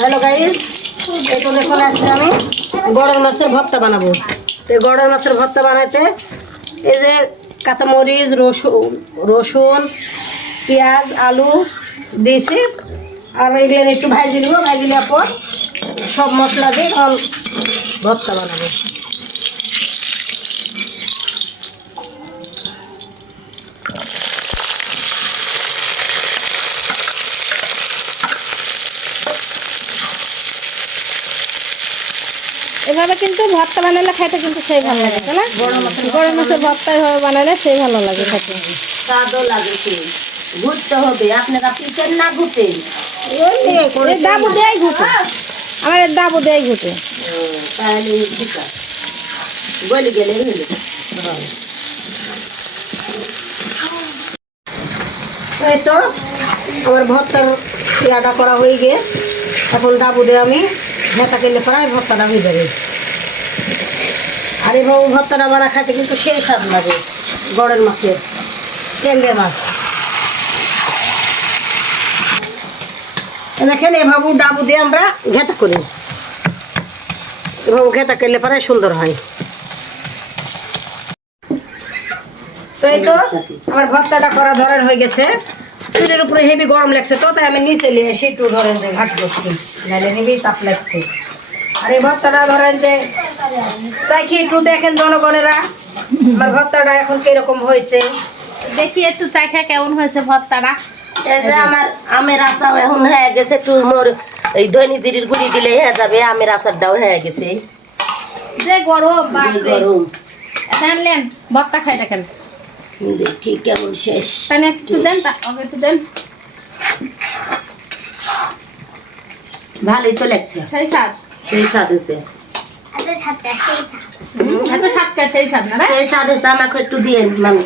Hello guys, এই তো দেখুন আজকে আমি গড়ের মাছের ভর্তা বানাবো। তো গড়ের মাছের ভর্তা বানাইতে এই যে কাঁচামরিচ, রসুন, পেঁয়াজ, আলু দিয়েছি। আর এগুলো একটু ভাজি নেবো, ভাজি নেওয়ার পর সব মশলা দিয়ে ভর্তা বানাবো। এভাবে কিন্তু ভর্তা বানালে খাইতে কিন্তু সেই ভালো লাগে, তাই না? গরম মাছের ভর্তা এভাবে বানালে সেই ভালো লাগে খেতে। স্বাদও লাগে, ঘুরতে হবে। আপনারা পিছেন না ঘুরতেন? ডাবু দেয় ঘুটে, আমার ডাবু দেয় ঘুটে। তাহলে ঠিক আছে, বলে গেলে এই তো আমার ভর্তার ইয়াটা করা হয়ে গিয়ে এখন ডাবু দিয়ে আমি ভেতা কিনলে পরে ভর্তাটা হয়ে যাবে। আর এভাবে ভর্তাটা বানা খাইতে কিন্তু সেই স্বাদ লাগে গড়ের মাছের, ট্যাংরা মাছ। দেখেন এভাবে ডাবু দিয়ে আমরা ঘেতা করি, এভাবে ঘেতা করলে পরে সুন্দর হয়। তো এই তো আমার ভর্তাটা করা ধরেন হয়ে গেছে। চুলের উপরে হেভি গরম লাগছে, তো তাই আমি নিচে নিয়ে এসে একটু ধরেন যে ঘাট করছি, নাহলে হেভি তাপ লাগছে। আর এই ভর্তাটা ধরেন যে চাই কি একটু দেখেন জনগণেরা আমার ভর্তাটা এখন কিরকম হয়েছে। দেখি একটু চাখা কেমন হয়েছে ভর্তাটা। এই যে আমার আমের আচার এখন হয়ে গেছে, একটু মোর এই ধনি জিরির গুঁড়ি দিলে হয়ে যাবে। আমের আচারটাও হয়ে গেছে। যে গরম, বাপরে গরম আনলেন ভর্তা খাই দেখেন। দেখি কেমন শেষ। তাহলে একটু দেন, একটু দেন। ভালোই তো লাগছে, সেই স্বাদ, সেই স্বাদ হয়েছে। এত স্বাদটা সেই স্বাদ না? সেই স্বাদ হয়েছে, আমাকে একটু দিয়ে মানে